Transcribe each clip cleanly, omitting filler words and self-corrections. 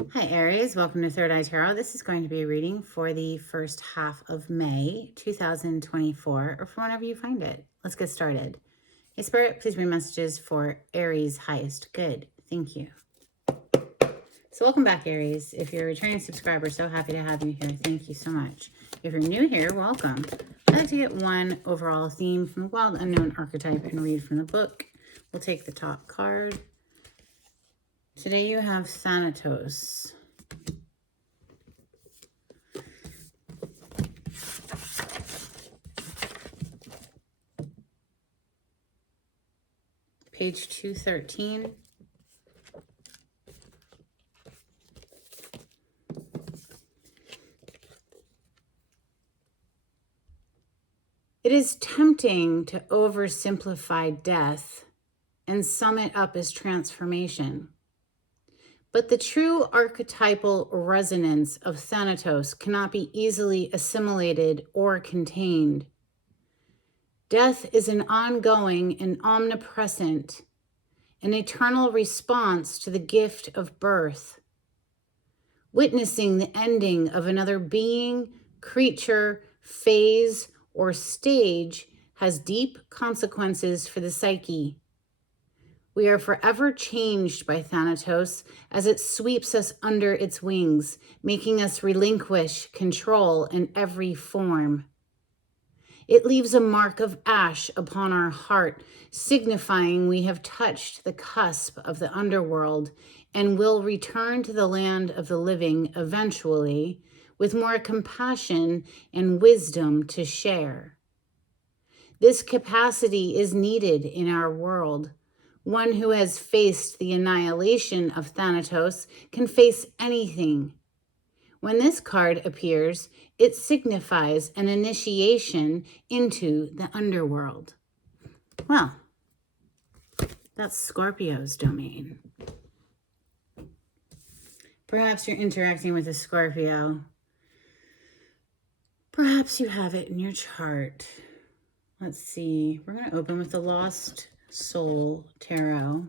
Hi Aries, welcome to Third Eye Tarot. This is going to be a reading for the first half of May 2024, or for whenever you find it. Let's get started. Hey Spirit, please read messages for Aries' highest good. Thank you. So welcome back, Aries. If you're a returning subscriber, so happy to have you here. Thank you so much. If you're new here, welcome. I'd like to get one overall theme from the Wild Unknown archetype and read from the book. We'll take the top card. Today you have Thanatos. Page 213. It is tempting to oversimplify death and sum it up as transformation. But the true archetypal resonance of Thanatos cannot be easily assimilated or contained. Death is an ongoing and omnipresent, an eternal response to the gift of birth. Witnessing the ending of another being, creature, phase, or stage has deep consequences for the psyche. We are forever changed by Thanatos as it sweeps us under its wings, making us relinquish control in every form. It leaves a mark of ash upon our heart, signifying we have touched the cusp of the underworld and will return to the land of the living eventually, with more compassion and wisdom to share. This capacity is needed in our world. One who has faced the annihilation of Thanatos can face anything. When this card appears, it signifies an initiation into the underworld. Well, that's Scorpio's domain. Perhaps you're interacting with a Scorpio. Perhaps you have it in your chart. Let's see. We're going to open with the Lost Soul Tarot.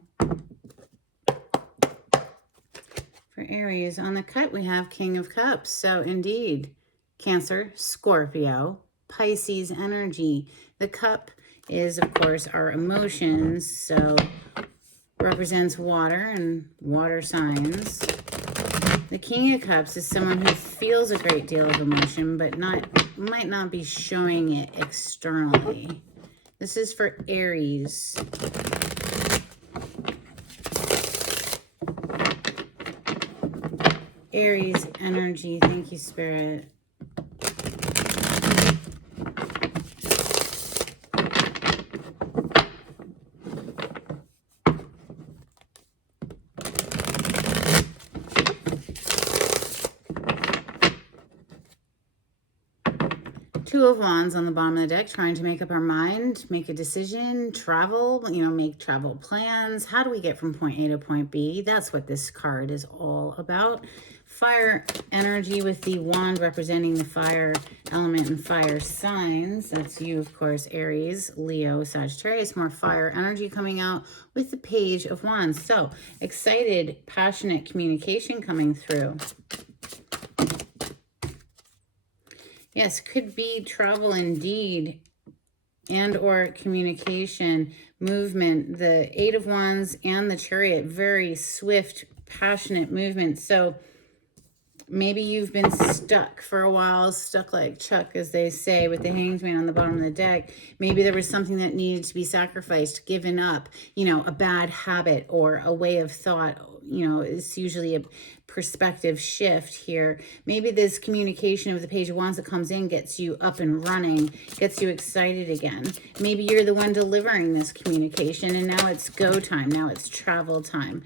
For Aries, on the cut, we have King of Cups. So indeed, Cancer, Scorpio, Pisces energy. The cup is, of course, our emotions. So represents water and water signs. The King of Cups is someone who feels a great deal of emotion, but might not be showing it externally. This is for Aries. Aries energy. Thank you, Spirit. Two of Wands on the bottom of the deck, trying to make up our mind, make a decision, travel, make travel plans. How do we get from point A to point B? That's what this card is all about. Fire energy with the wand representing the fire element and fire signs. That's you, of course, Aries, Leo, Sagittarius. More fire energy coming out with the Page of Wands. So excited, passionate communication coming through. Yes, could be travel indeed, and or communication, movement. The Eight of Wands and the Chariot, very swift, passionate movement. So maybe you've been stuck for a while, stuck like Chuck, as they say, with the Hanged Man on the bottom of the deck. Maybe there was something that needed to be sacrificed, given up, a bad habit or a way of thought. It's usually a perspective shift here. Maybe this communication of the Page of Wands that comes in gets you up and running, gets you excited again. Maybe you're the one delivering this communication, and now it's go time. Now it's travel time.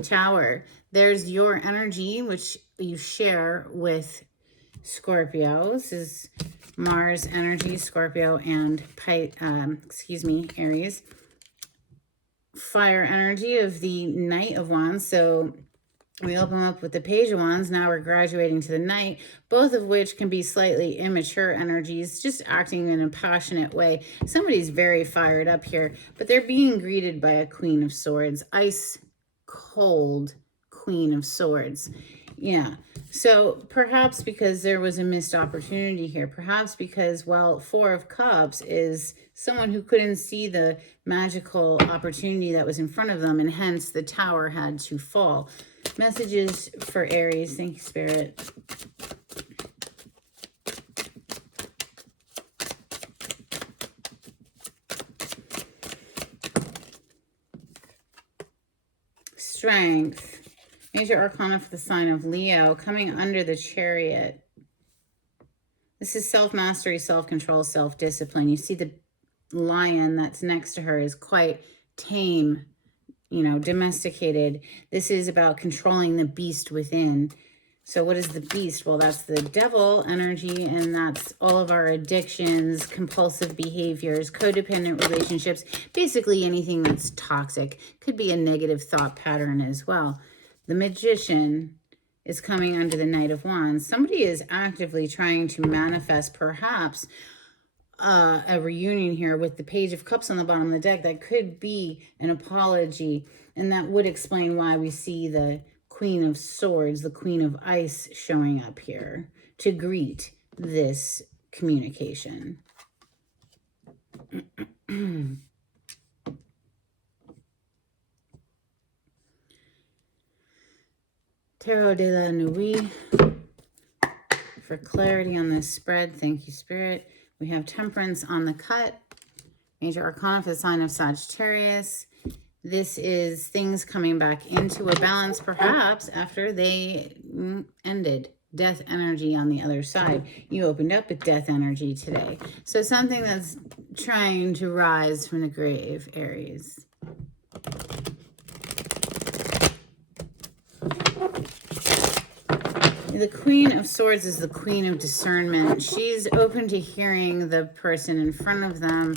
Tower. There's your energy, which you share with Scorpio. This is Mars energy, Scorpio, and Aries. Fire energy of the Knight of Wands. So we open up with the Page of Wands. Now we're graduating to the Knight, both of which can be slightly immature energies, just acting in a passionate way. Somebody's very fired up here, but they're being greeted by a Queen of Swords. Ice cold Queen of Swords. Yeah. So perhaps because there was a missed opportunity here, perhaps because, well, Four of Cups is someone who couldn't see the magical opportunity that was in front of them, and hence the tower had to fall. Messages for Aries. Thank you, Spirit. Strength. Major Arcana for the sign of Leo, coming under the Chariot. This is self-mastery, self-control, self-discipline. You see the lion that's next to her is quite tame, you know, domesticated. This is about controlling the beast within. So what is the beast? Well, that's the devil energy, and that's all of our addictions, compulsive behaviors, codependent relationships, basically anything that's toxic. Could be a negative thought pattern as well. The Magician is coming under the Knight of Wands. Somebody is actively trying to manifest perhaps a reunion here with the Page of Cups on the bottom of the deck. That could be an apology, and that would explain why we see the Queen of Swords, the Queen of Ice showing up here to greet this communication. Tarot de la Nuit for clarity on this spread. Thank you, Spirit. We have Temperance on the cut. Major Arcana for the sign of Sagittarius. This is things coming back into a balance, perhaps, after they ended. Death energy on the other side. You opened up with death energy today. So something that's trying to rise from the grave, Aries. The Queen of Swords is the Queen of Discernment. She's open to hearing the person in front of them,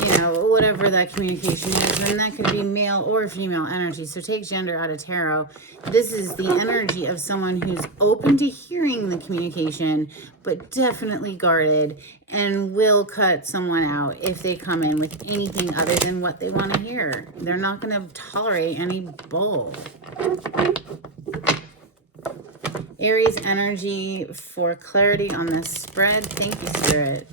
you know, whatever that communication is. And that could be male or female energy. So take gender out of tarot. This is the energy of someone who's open to hearing the communication, but definitely guarded, and will cut someone out if they come in with anything other than what they want to hear. They're not going to tolerate any bull. Aries energy for clarity on this spread. Thank you, Spirit.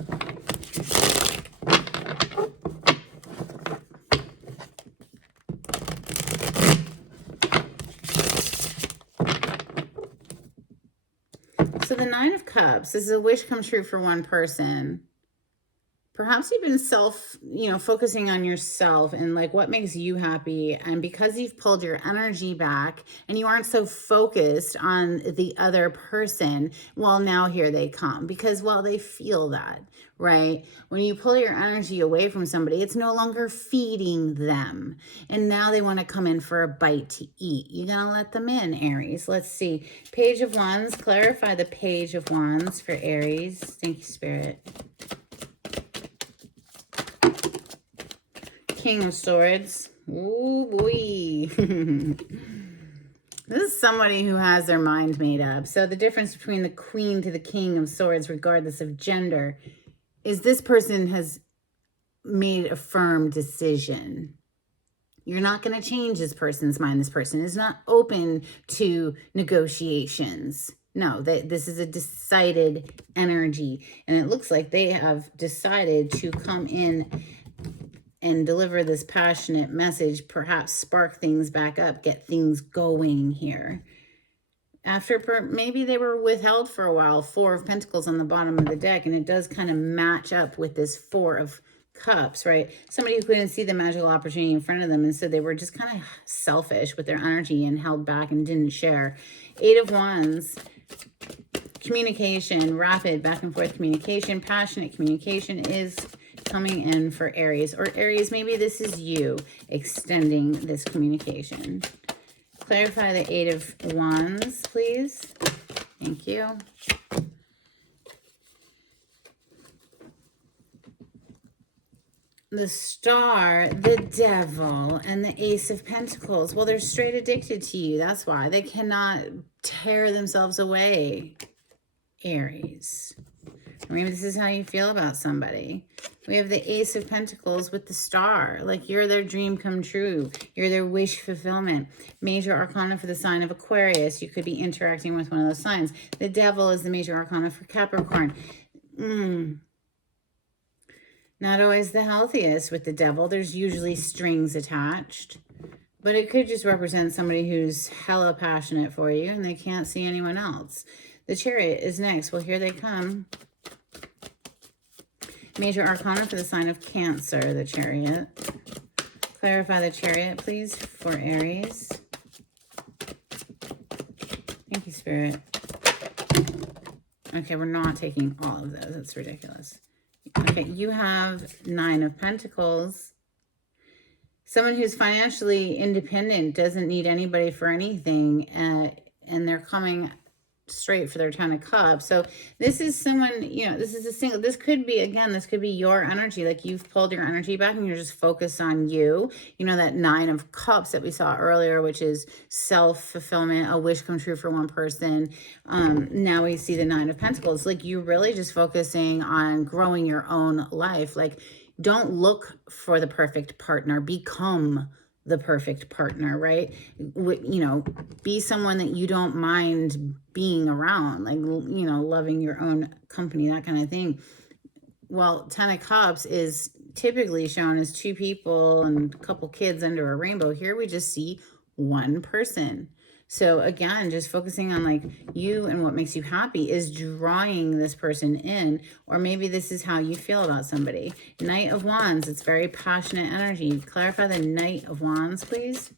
So the Nine of Cups, this is a wish come true for one person. Perhaps you've been focusing on yourself and like what makes you happy. And because you've pulled your energy back and you aren't so focused on the other person, well, now here they come because, well, they feel that, right? When you pull your energy away from somebody, it's no longer feeding them. And now they want to come in for a bite to eat. You gotta let them in, Aries. Let's see. Page of Wands, clarify the Page of Wands for Aries. Thank you, Spirit. King of Swords. Ooh, boy. This is somebody who has their mind made up. So the difference between the Queen to the King of Swords, regardless of gender, is this person has made a firm decision. You're not going to change this person's mind. This person is not open to negotiations. No, this is a decided energy. And it looks like they have decided to come in and deliver this passionate message, perhaps spark things back up, get things going here. After maybe they were withheld for a while, Four of Pentacles on the bottom of the deck, and it does kind of match up with this Four of Cups, right? Somebody who couldn't see the magical opportunity in front of them, and so they were just kind of selfish with their energy and held back and didn't share. Eight of Wands, communication, rapid back and forth communication, passionate communication is coming in for Aries. Or Aries, maybe this is you extending this communication. Clarify the Eight of Wands, please. Thank you. The Star, the Devil, and the Ace of Pentacles. Well, they're straight addicted to you. That's why. They cannot tear themselves away, Aries. Or maybe this is how you feel about somebody. We have the Ace of Pentacles with the Star. Like, you're their dream come true. You're their wish fulfillment. Major Arcana for the sign of Aquarius. You could be interacting with one of those signs. The Devil is the Major Arcana for Capricorn. Not always the healthiest with the Devil. There's usually strings attached. But it could just represent somebody who's hella passionate for you and they can't see anyone else. The Chariot is next. Well, here they come. Major Arcana for the sign of Cancer, the Chariot. Clarify the Chariot, please, for Aries. Thank you, Spirit. Okay, we're not taking all of those. That's ridiculous. Okay, you have Nine of Pentacles. Someone who's financially independent, doesn't need anybody for anything, and they're coming straight for their 10 of Cups. So this is someone, you know, this is a single, this could be, again, this could be your energy. Like, you've pulled your energy back and you're just focused on you. You know, that 9 of Cups that we saw earlier, which is self-fulfillment, a wish come true for one person. Now we see the 9 of Pentacles. Like, you're really just focusing on growing your own life. Like, don't look for the perfect partner, become the perfect partner, right? You know, be someone that you don't mind being around, like, you know, loving your own company, that kind of thing. Well, 10 of Cups is typically shown as 2 people and a couple kids under a rainbow. Here we just see one person. So again, just focusing on like you and what makes you happy is drawing this person in, or maybe this is how you feel about somebody. Knight of Wands, it's very passionate energy. Clarify the Knight of Wands, please.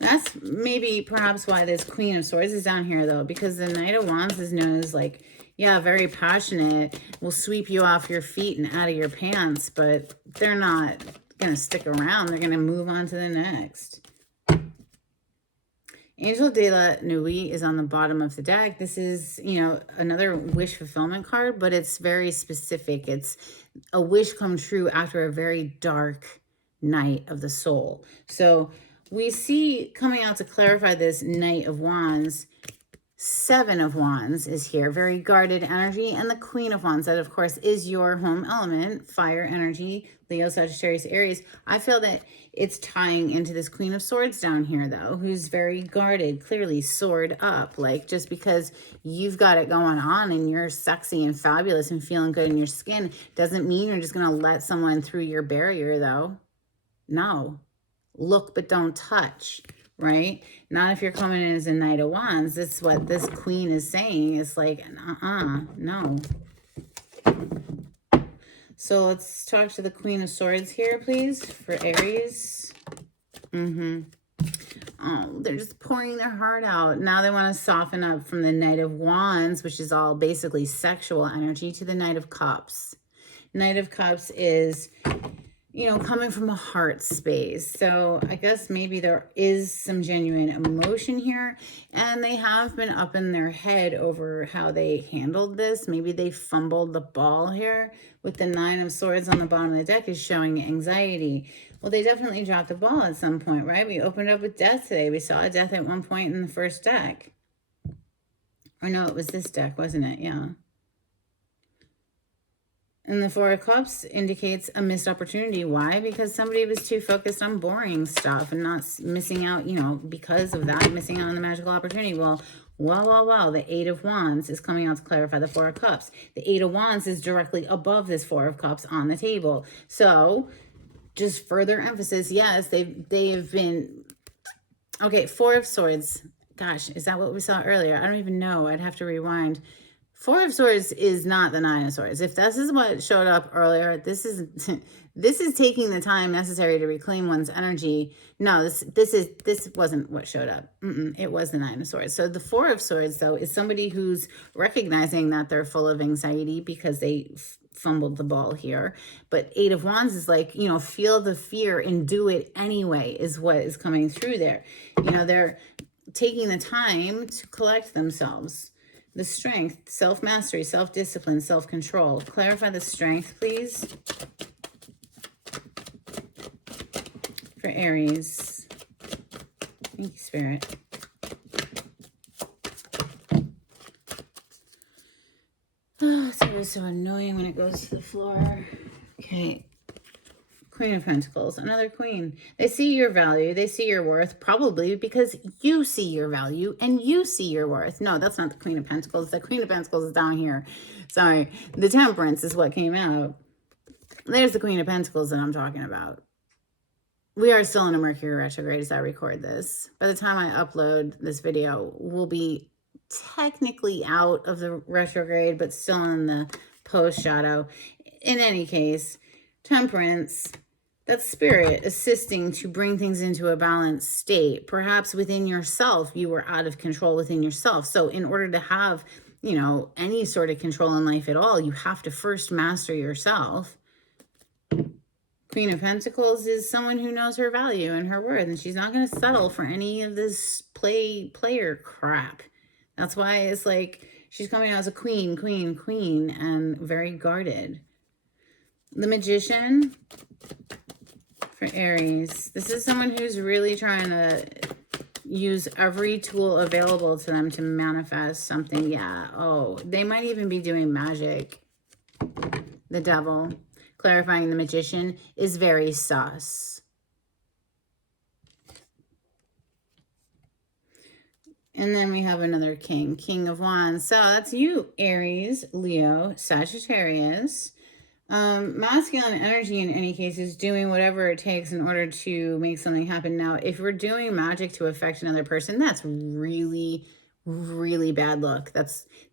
That's maybe perhaps why this Queen of Swords is down here though, because the Knight of Wands is known as like, yeah, very passionate, will sweep you off your feet and out of your pants, but they're not going to stick around. They're going to move on to the next. Angel de la Nuit is on the bottom of the deck. This is, you know, another wish fulfillment card, but it's very specific. It's a wish come true after a very dark night of the soul. So we see, coming out to clarify this Knight of Wands, 7 of Wands is here, very guarded energy, and the Queen of Wands, that of course is your home element, fire energy, Leo, Sagittarius, Aries. I feel that it's tying into this Queen of Swords down here though, who's very guarded, clearly sword up. Like, just because you've got it going on and you're sexy and fabulous and feeling good in your skin doesn't mean you're just going to let someone through your barrier though. No. Look but don't touch. Right? Not if you're coming in as a Knight of Wands. That's what this Queen is saying. It's like, no. So let's talk to the Queen of Swords here, please, for Aries. Oh, they're just pouring their heart out. Now they want to soften up from the Knight of Wands, which is all basically sexual energy, to the Knight of Cups. Knight of Cups is, you know, coming from a heart space. So I guess maybe there is some genuine emotion here, and they have been up in their head over how they handled this. Maybe they fumbled the ball here. With the 9 of Swords on the bottom of the deck is showing anxiety. Well, they definitely dropped the ball at some point, right? We opened up with death today. We saw a death at one point in the first deck. Or no, it was this deck, wasn't it? Yeah. And the 4 of Cups indicates a missed opportunity. Why? Because somebody was too focused on boring stuff and not missing out, you know, because of that, missing out on the magical opportunity. Well, the 8 of Wands is coming out to clarify the 4 of Cups. The 8 of Wands is directly above this 4 of Cups on the table. So just further emphasis, yes, they have been, okay, 4 of Swords. Gosh, is that what we saw earlier? I don't even know. I'd have to rewind. 4 of Swords is not the 9 of Swords. If this is what showed up earlier, this is taking the time necessary to reclaim one's energy. No, this wasn't what showed up. It was the 9 of Swords. So the 4 of Swords, though, is somebody who's recognizing that they're full of anxiety because they fumbled the ball here. But 8 of Wands is like, you know, feel the fear and do it anyway is what is coming through there. You know, they're taking the time to collect themselves. The Strength, self-mastery, self-discipline, self-control. Clarify the Strength, please, for Aries. Thank you, Spirit. So we're always so annoying when it goes to the floor. Okay. Queen of Pentacles, another queen. They see your value. They see your worth, probably because you see your value and you see your worth. No, that's not the Queen of Pentacles. The Queen of Pentacles is down here. Sorry. The Temperance is what came out. There's the Queen of Pentacles that I'm talking about. We are still in a Mercury retrograde as I record this. By the time I upload this video, we'll be technically out of the retrograde, but still in the post shadow. In any case, Temperance, that's spirit assisting to bring things into a balanced state. Perhaps within yourself, you were out of control within yourself. So in order to have, you know, any sort of control in life at all, you have to first master yourself. Queen of Pentacles is someone who knows her value and her worth, and she's not going to settle for any of this player crap. That's why it's like she's coming out as a queen, and very guarded. The Magician for Aries. This is someone who's really trying to use every tool available to them to manifest something. Yeah. Oh, they might even be doing magic. The Devil. Clarifying the Magician is very sus. And then we have another king, King of Wands. So that's you, Aries, Leo, Sagittarius. Masculine energy in any case is doing whatever it takes in order to make something happen. Now, if we're doing magic to affect another person, that's really, really bad luck.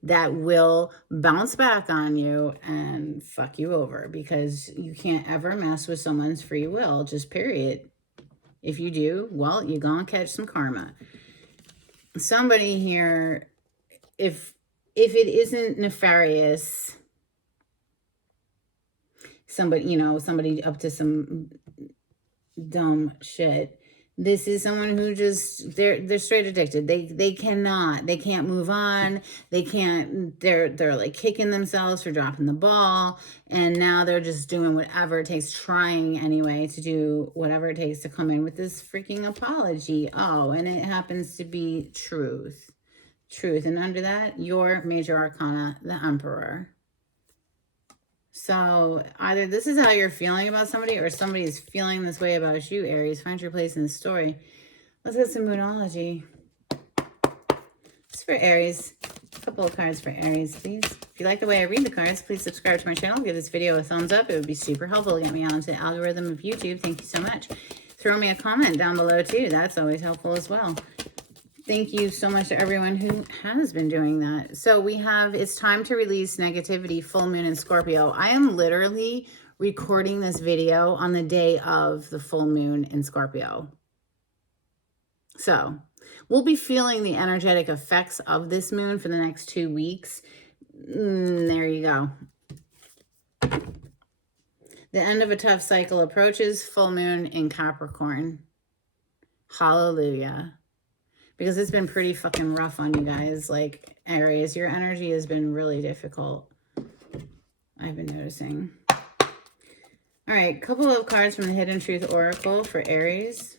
That will bounce back on you and fuck you over, because you can't ever mess with someone's free will, just period. If you do, well, you're gonna catch some karma. Somebody here, if it isn't nefarious, somebody, you know, somebody up to some dumb shit, this is someone who just, they're straight addicted. They can't move on. They can't, they're like kicking themselves for dropping the ball. And now they're just doing whatever it takes, trying anyway to do whatever it takes to come in with this freaking apology. Oh, and it happens to be truth. And under that, your major arcana, the Emperor. So either this is how you're feeling about somebody, or somebody's feeling this way about you, Aries. Find your place in the story. Let's get some Moonology. It's for Aries. A couple of cards for Aries, please. If you like the way I read the cards, please subscribe to my channel. Give this video a thumbs up. It would be super helpful to get me onto the algorithm of YouTube. Thank you so much. Throw me a comment down below too. That's always helpful as well. Thank you so much to everyone who has been doing that. So we have, it's time to release negativity, full moon in Scorpio. I am literally recording this video on the day of the full moon in Scorpio. So we'll be feeling the energetic effects of this moon for the next 2 weeks. There you go. The end of a tough cycle approaches, full moon in Capricorn. Hallelujah. Because it's been pretty fucking rough on you guys. Like, Aries, your energy has been really difficult. I've been noticing. All right, a couple of cards from the Hidden Truth Oracle for Aries.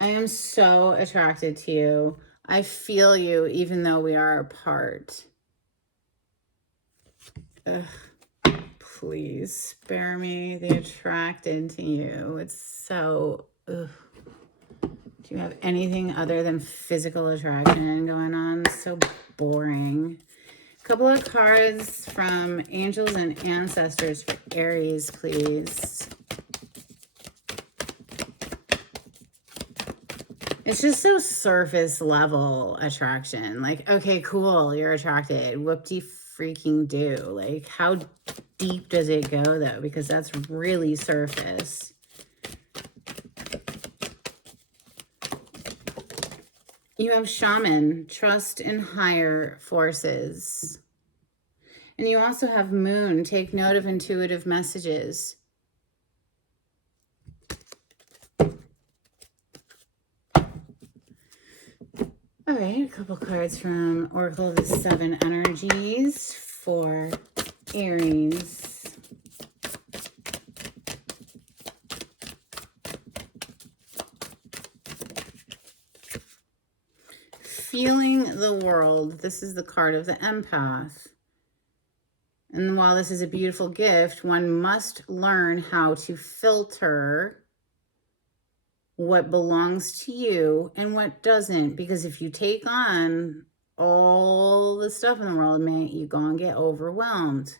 I am so attracted to you. I feel you even though we are apart. Ugh, please spare me the attracted to you. It's so, ugh. Do you have anything other than physical attraction going on? It's so boring. A couple of cards from angels and ancestors for Aries, please. It's just so surface level attraction. Like, okay, cool, you're attracted. Whoop-de freaking do. Like, how deep does it go though? Because that's really surface. You have Shaman, trust in higher forces. And you also have Moon, take note of intuitive messages. All right, a couple cards from Oracle of the Seven Energies for Aries. feeling the world. This is the card of the empath. And while this is a beautiful gift, one must learn how to filter what belongs to you and what doesn't. Because if you take on all the stuff in the world, you're going to get overwhelmed.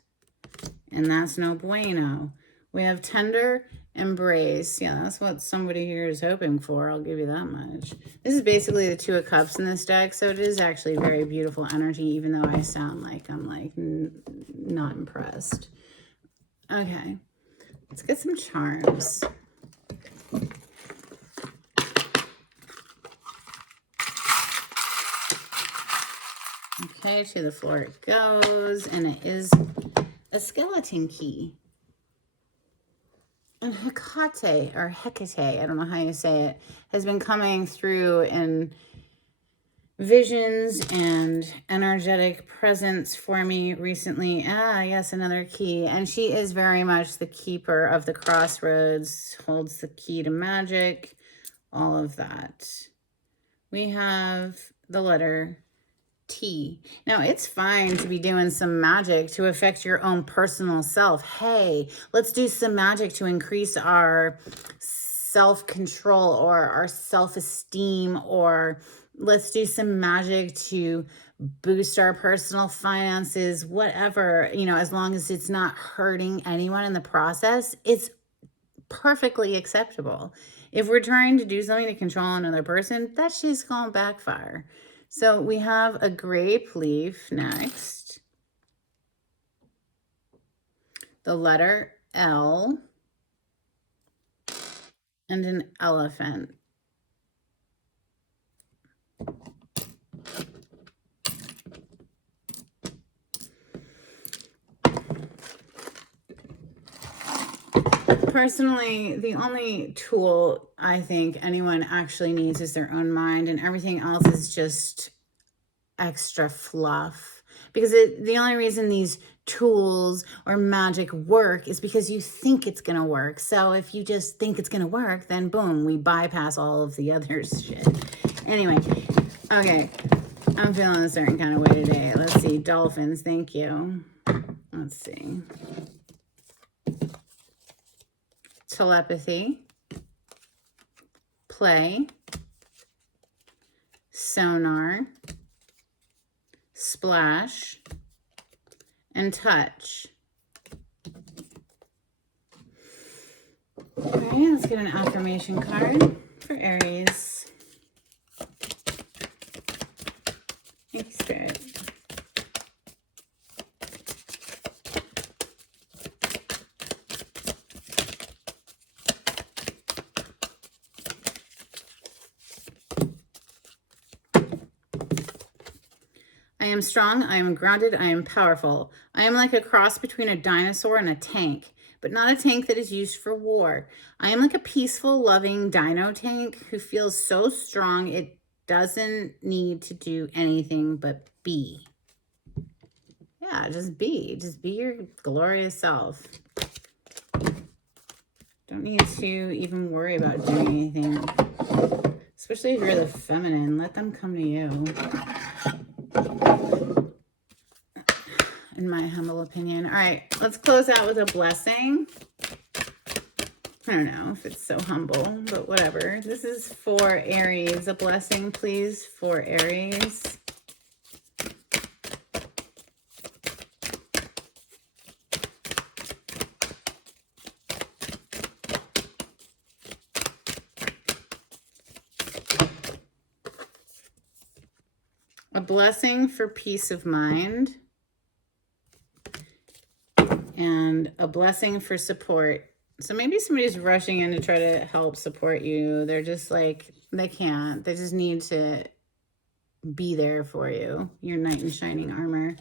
And that's no bueno. We have tender embrace. Yeah, that's what somebody here is hoping for. I'll give you that much. This is basically the Two of Cups in this deck, so it is actually very beautiful energy, even though I sound like I'm like not impressed. Okay, let's get some charms. Okay, to the floor it goes, and it is a skeleton key. And Hecate, or Hecate, I don't know how you say it, has been coming through in visions and energetic presence for me recently. Ah, yes, another key. And she is very much the keeper of the crossroads, holds the key to magic, all of that. We have the letter T. Now, it's fine to be doing some magic to affect your own personal self. Hey, let's do some magic to increase our self-control or our self-esteem, or let's do some magic to boost our personal finances, whatever, you know, as long as it's not hurting anyone in the process, it's perfectly acceptable. If we're trying to do something to control another person, that's just going to backfire. So we have a grape leaf next. The letter L. And an elephant. Personally, the only tool I think anyone actually needs is their own mind, and everything else is just extra fluff. Because the only reason these tools or magic work is because you think it's going to work. So if you just think it's going to work, then boom, we bypass all of the other shit. Anyway, okay, I'm feeling a certain kind of way today. Let's see, dolphins, thank you. Let's see. Telepathy, play, sonar, splash, and touch. All right, let's get an affirmation card for Aries. Thank you, Spirit. I am strong, I am grounded, I am powerful. I am like a cross between a dinosaur and a tank, but not a tank that is used for war. I am like a peaceful, loving dino tank who feels so strong it doesn't need to do anything but be. Yeah, just be. Just be your glorious self. Don't need to even worry about doing anything. Especially if you're the feminine, let them come to you. In my humble opinion. All right, let's close out with a blessing. I don't know if it's so humble, but whatever. This is for Aries. A blessing, please, for Aries. A blessing for peace of mind. And a blessing for support. So maybe somebody's rushing in to try to help support you. They're just like, they can't. They just need to be there for you. Your knight in shining armor.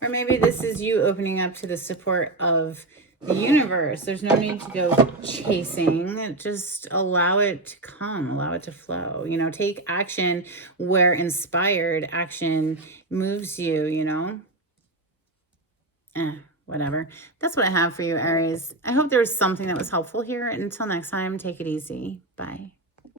Or maybe this is you opening up to the support of the universe. There's no need to go chasing. Just allow it to come. Allow it to flow. You know, take action where inspired action moves you, you know. Whatever. That's what I have for you, Aries. I hope there was something that was helpful here. And until next time, take it easy. Bye.